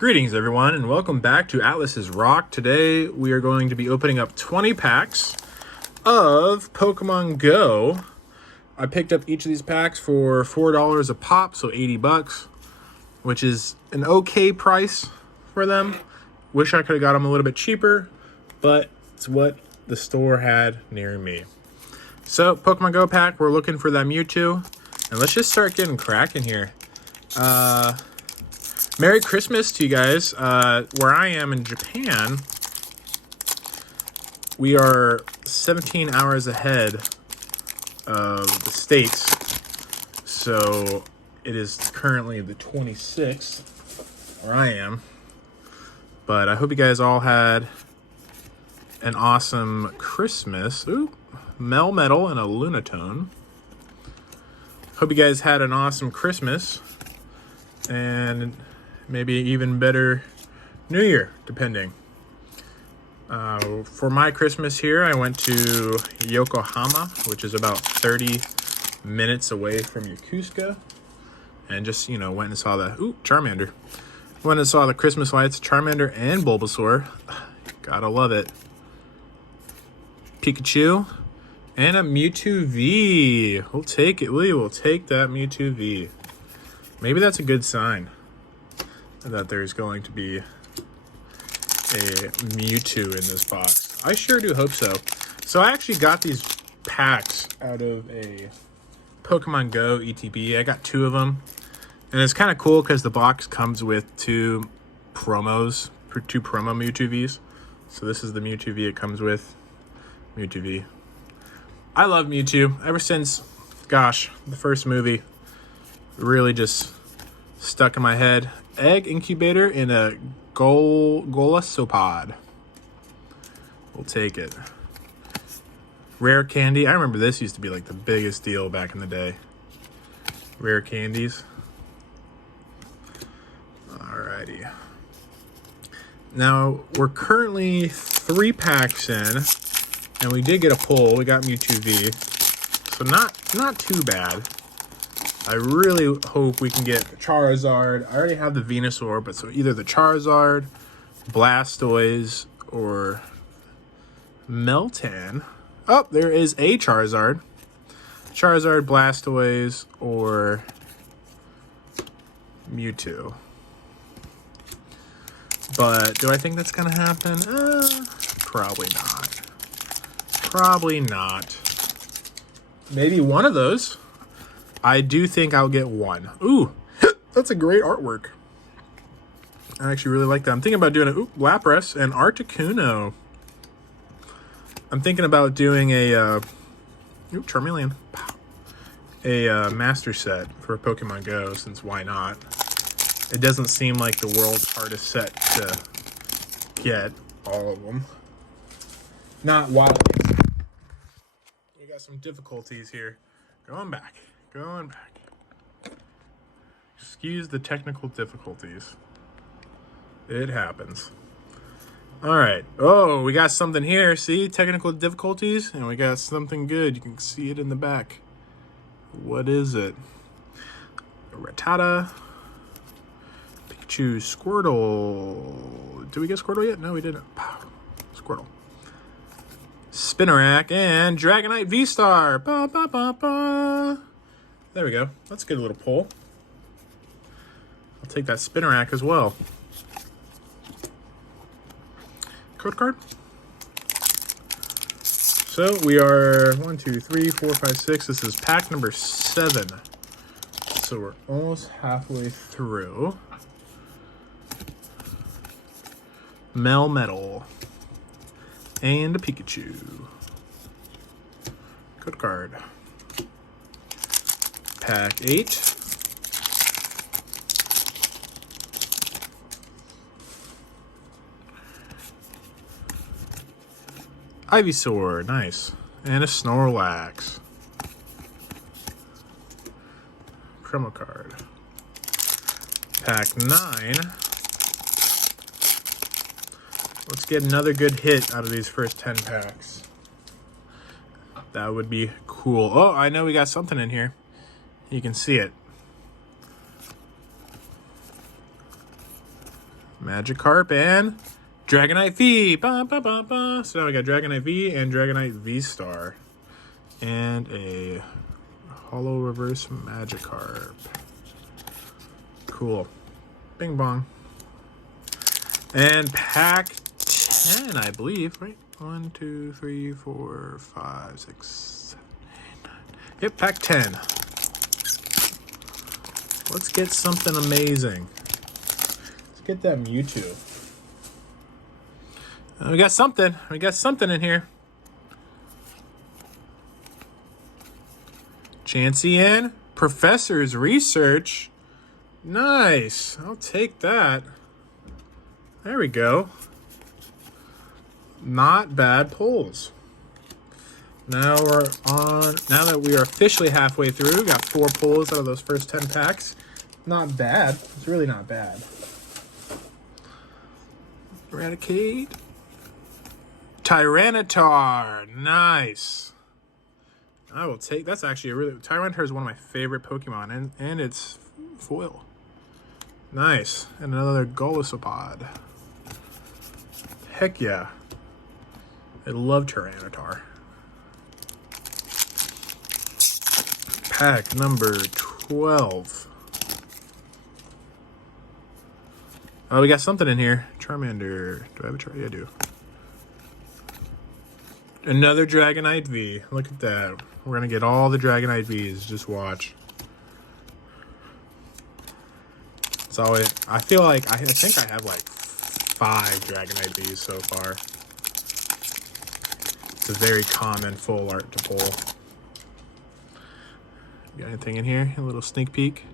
Greetings everyone and welcome back to Atlas's Rock. Today we are going to be opening up 20 packs of Pokemon Go. I picked up each of these packs for $4 a pop, so 80 bucks, which is an okay price for them. Wish I could have got them a little bit cheaper, but it's what the store had near me. So Pokemon Go pack, we're looking for that Mewtwo, and let's just start getting cracking here. Merry Christmas to you guys. Where I am in Japan, we are 17 hours ahead of the States. So it is currently the 26th where I am. But I hope you guys all had an awesome Christmas. Ooh, Melmetal and a Lunatone. Hope you guys had an awesome Christmas. And maybe even better New Year, depending. For my Christmas here, I went to Yokohama, which is about 30 minutes away from Yokosuka. And just, went and saw the... Ooh, Charmander. Went and saw the Christmas lights, Charmander and Bulbasaur. Gotta love it. Pikachu. And a Mewtwo V. We'll take it. We will take that Mewtwo V. Maybe that's a good sign that there's going to be a Mewtwo in this box. I sure do hope so. So I actually got these packs out of a Pokemon Go ETB. I got 2 of them. And it's kind of cool because the box comes with 2 promo Mewtwo Vs. So this is the Mewtwo V it comes with. Mewtwo V. I love Mewtwo. Ever since, gosh, the first movie really just stuck in my head. Egg incubator in a Golisopod. We'll take it. Rare candy. I remember this used to be like the biggest deal back in the day. Rare candies. Alrighty. Now, we're currently 3 packs in, and we did get a pull. We got Mewtwo V. So not too bad. I really hope we can get Charizard. I already have the Venusaur, but so either the Charizard, Blastoise, or Meltan. Oh, there is a Charizard. Charizard, Blastoise, or Mewtwo. But do I think that's going to happen? Probably not. Probably not. Maybe one of those. I do think I'll get one. Ooh, that's a great artwork. I actually really like that. I'm thinking about doing a Lapras and Articuno. I'm thinking about doing a Charmeleon. A master set for Pokemon Go, since why not? It doesn't seem like the world's hardest set to get, all of them. Not wildly. We got some difficulties here. Going back. Excuse the technical difficulties. It happens. Alright. Oh, we got something here. See? Technical difficulties. And we got something good. You can see it in the back. What is it? Rattata. Pikachu. Squirtle. Did we get Squirtle yet? No, we didn't. Squirtle. Spinarak and Dragonite V-Star. Ba, ba, ba, ba. There we go. Let's get a little pull. I'll take that Spinarak as well. Code card. So we are 1, 2, 3, 4, 5, 6. This is pack number 7. So we're almost halfway through. Melmetal. And a Pikachu. Code card. Pack 8. Ivysaur, nice. And a Snorlax. Promo card. Pack 9. Let's get another good hit out of these first 10 packs. That would be cool. Oh, I know we got something in here. You can see it. Magikarp, and Dragonite V. Ba, ba, ba, ba. So now we got Dragonite V and Dragonite V-Star. And a Holo Reverse Magikarp. Cool. Bing bong. And pack 10, I believe, right? 1, 2, 3, 4, 5, 6, 7, 8, 9. Yep, pack 10. Let's get something amazing. Let's get that Mewtwo. We got something. We got something in here. Chansey in. Professor's Research. Nice. I'll take that. There we go. Not bad pulls. Now we're on. Now that we are officially halfway through, we got 4 pulls out of those first 10 packs. Not bad. It's really not bad. Eradicate. Tyranitar. Nice. I will take. That's actually a really. Tyranitar is one of my favorite Pokemon, and it's foil. Nice. And another Golisopod. Heck yeah. I love Tyranitar. Pack number 12. Oh, we got something in here. Charmander. Do I have a Charmander? Yeah, I do. Another Dragonite V. Look at that. We're going to get all the Dragonite Vs. Just watch. It's always, I feel like, I think I have like 5 Dragonite Vs so far. It's a very common full art to pull. Got anything in here? A little sneak peek.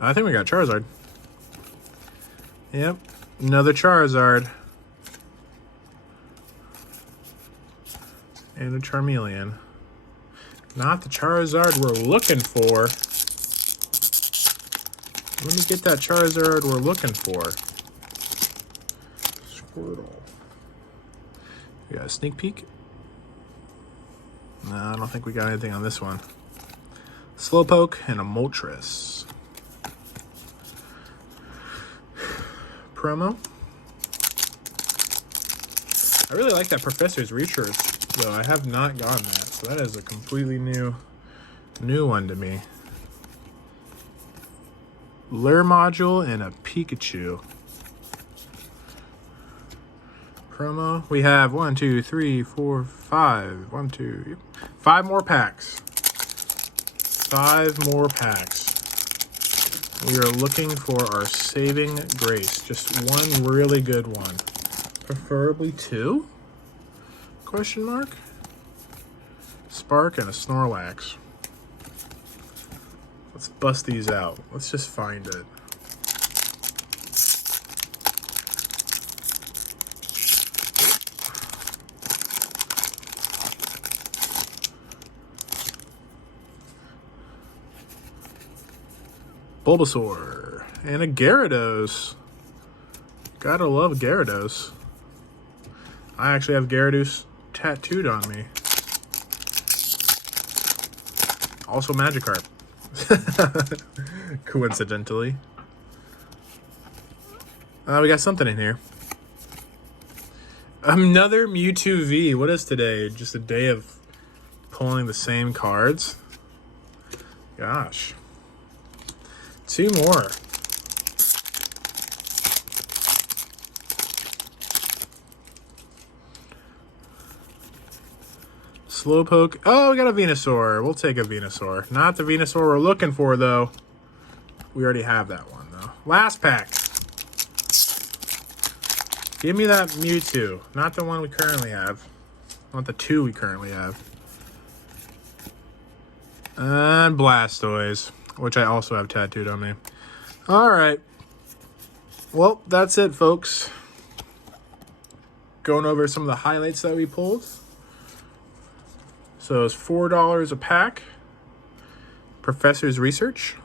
I think we got Charizard. Yep. Another Charizard. And a Charmeleon. Not the Charizard we're looking for. Let me get that Charizard we're looking for. Squirtle. We got a sneak peek. No, I don't think we got anything on this one. Slowpoke and a Moltres. Promo. I really like that Professor's Research, though. I have not gotten that, so that is a completely new one to me. Lure Module and a Pikachu. Promo. We have 1, 2, 3, 4, 5. 1, 2, 5 more packs. 5 more packs. We are looking for our saving grace. Just one really good one. Preferably 2? Question mark? Spark and a Snorlax. Let's bust these out. Let's just find it. Bulbasaur and a Gyarados. Gotta love Gyarados. I actually have Gyarados tattooed on me. Also Magikarp. Coincidentally. We got something in here. Another Mewtwo V. What is today? Just a day of pulling the same cards? Gosh. 2 more. Slowpoke. Oh, we got a Venusaur. We'll take a Venusaur. Not the Venusaur we're looking for, though. We already have that one, though. Last pack. Give me that Mewtwo. Not the one we currently have. Not the 2 we currently have. And Blastoise, which I also have tattooed on me. All right. Well, that's it, folks. Going over some of the highlights that we pulled. So it's $4 a pack. Professor's Research.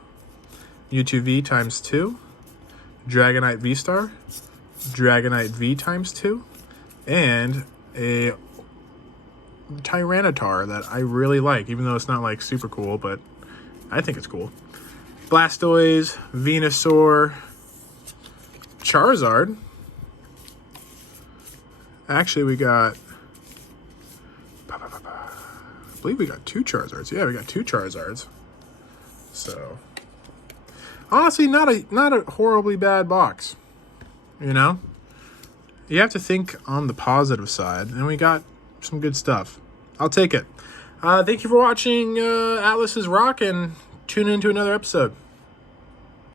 Mewtwo V times 2. Dragonite V-Star. Dragonite V times 2. And a Tyranitar that I really like, even though it's not like super cool, but I think it's cool. Blastoise, Venusaur, Charizard. Actually, we got... I believe we got 2 Charizards. Yeah, we got 2 Charizards. So, honestly, not a horribly bad box. You know? You have to think on the positive side. And we got some good stuff. I'll take it. Thank you for watching Atlas's Rock, and tune in to another episode.